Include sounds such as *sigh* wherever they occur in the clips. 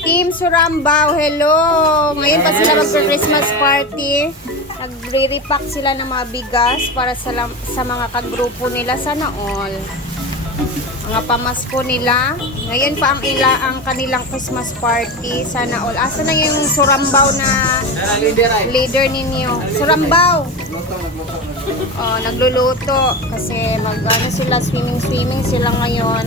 Team Surambao, hello! Ngayon pa sila magpa-Christmas party. Nagre-repack sila ng mga bigas para sa, sa mga kagrupo nila. Sana all. Mga pamasko nila. Ngayon pa ang ila ang kanilang Christmas party. Sana all. Asa na yung Surambao na leader ninyo? Surambao! Oh, nagluluto kasi mag ano sila swimming swimming sila ngayon.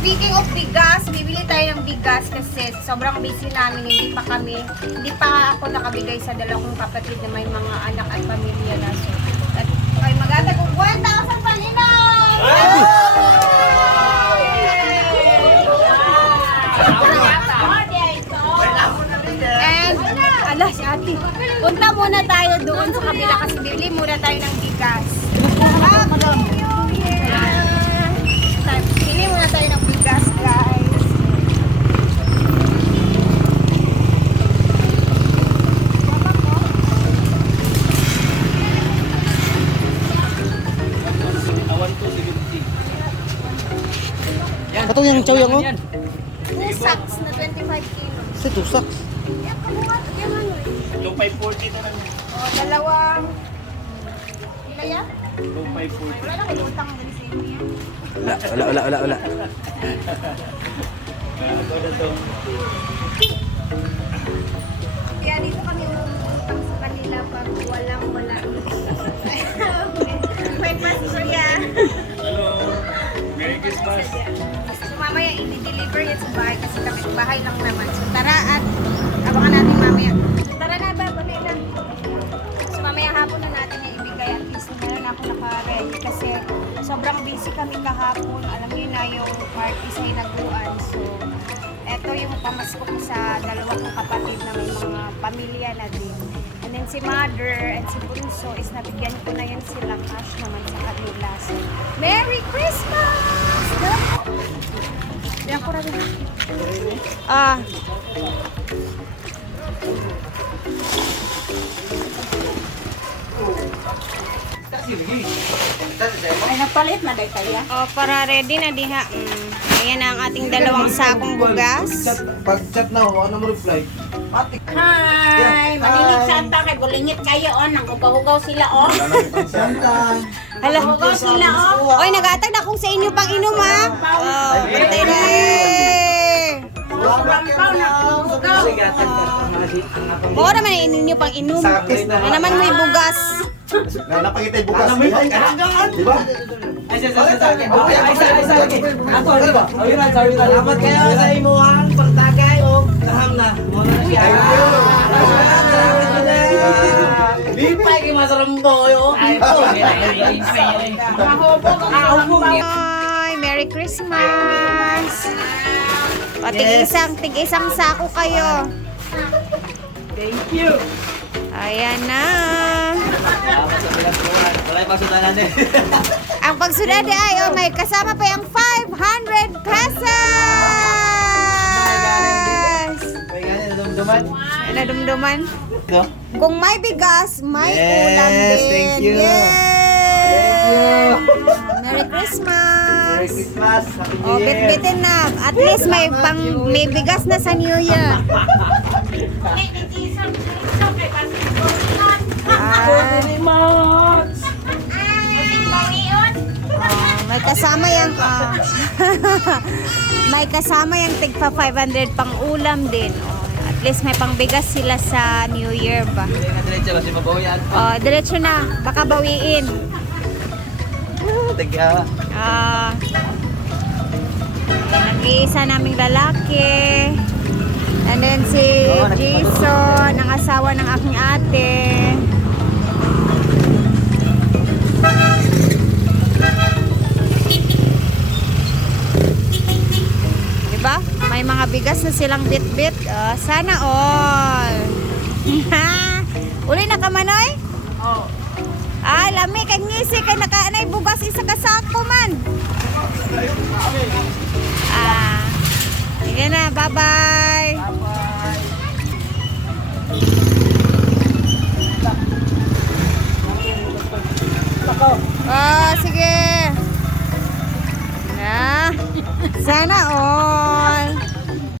Speaking of bigas, bibili tayo ng bigas kasi sobrang busy namin, hindi pa kami, hindi pa ako nakabigay sa dalawang kapatid na may mga anak at pamilya na. So, at ay maganda kung 1,000 panilaw! And, ala si ate, punta muna tayo doon sa kabila kasi bibili muna tayo ng bigas. Happy Ito yung chow yung oh. Two sacks na 25 kilos. Kasi two sacks. Yan, kabuhat. Yan ano eh. Yung 540 na lang. O, dalawang... Ilan yan? Yung 540. Wala na kayo utang din sa inyo yan. Wala, wala, wala, wala, wala. Ako na to. So mamaya i-deliver yan sa bahay kasi kami bahay lang naman. So tara at abangan natin mamaya. So tara na ba, bali na. So mamaya hapon na natin yung ibigay at least meron ako naka-ready kasi sobrang busy kami kahapon. Alam niyo na yung party sa hinaguan. So eto yung pamasko ko sa dalawa kong kapatid na may mga pamilya na din. And then si mother and si bunso is nabigyan ko na yun sila cash naman sa kanila. So, Merry Christmas! Ah. Ay, napalit na day kaya. Oh, para ready na diha. Mm. Ayan ang ating dalawang sakong bugas. Pag chat na ako, ano mo reply? Hi! Manilig sa anta kay bulingit kayo on. Nang ugaw-ugaw sila on. *laughs* Santa. Hala. Ugaw sila on. Oy, nagatag na kung sa inyo pang inom ha. Oh, bantay na eh. Na. Oo naman ang ininyo pang inom. Na. Ano naman may bugas. Napakita yung bukas. Ano yung Diba? Ay, sa sa sa akin. Okay, ay sa ay sa akin. Ako, ano ba? Salamat kayo sa imuhan, pagtagay o kaham na. Muna siya. Lipay kay Mas Rambo yo. Ay, Ay, Merry Christmas. O, tig-isang, tig-isang sako kayo. Thank you. Ayan na. Wala pa sa natin. Ang pagsunod ay, oh, may kasama pa yung 500 pesos! May ganyan dumduman. Nadumduman. No? Kung may bigas, may Yes, ulam din. thank you. Yes! Thank you. Merry Christmas! Merry Christmas. Happy New Oh, Year. bit-bitin na. At least may pang may bigas na sa New Year. Oh, may kasama yung ah, *laughs* may kasama yung tigpa 500 pang ulam din. Oh, least may pangbigas sila sa New Year ba. Diretso kasi mabawian. Oh, diretso na. Baka bawiin. Taga. Ah. uh, nag-iisa naming lalaki. And then si Jason, ang asawa ng aking ate. Bigas na silang bit-bit. Oh, sana all. *laughs* Uli na ka manoy? Oh. Ah, lami kay ngisi kay nakaanay bugas isa ka sako man. Ah. Sige na, bye-bye.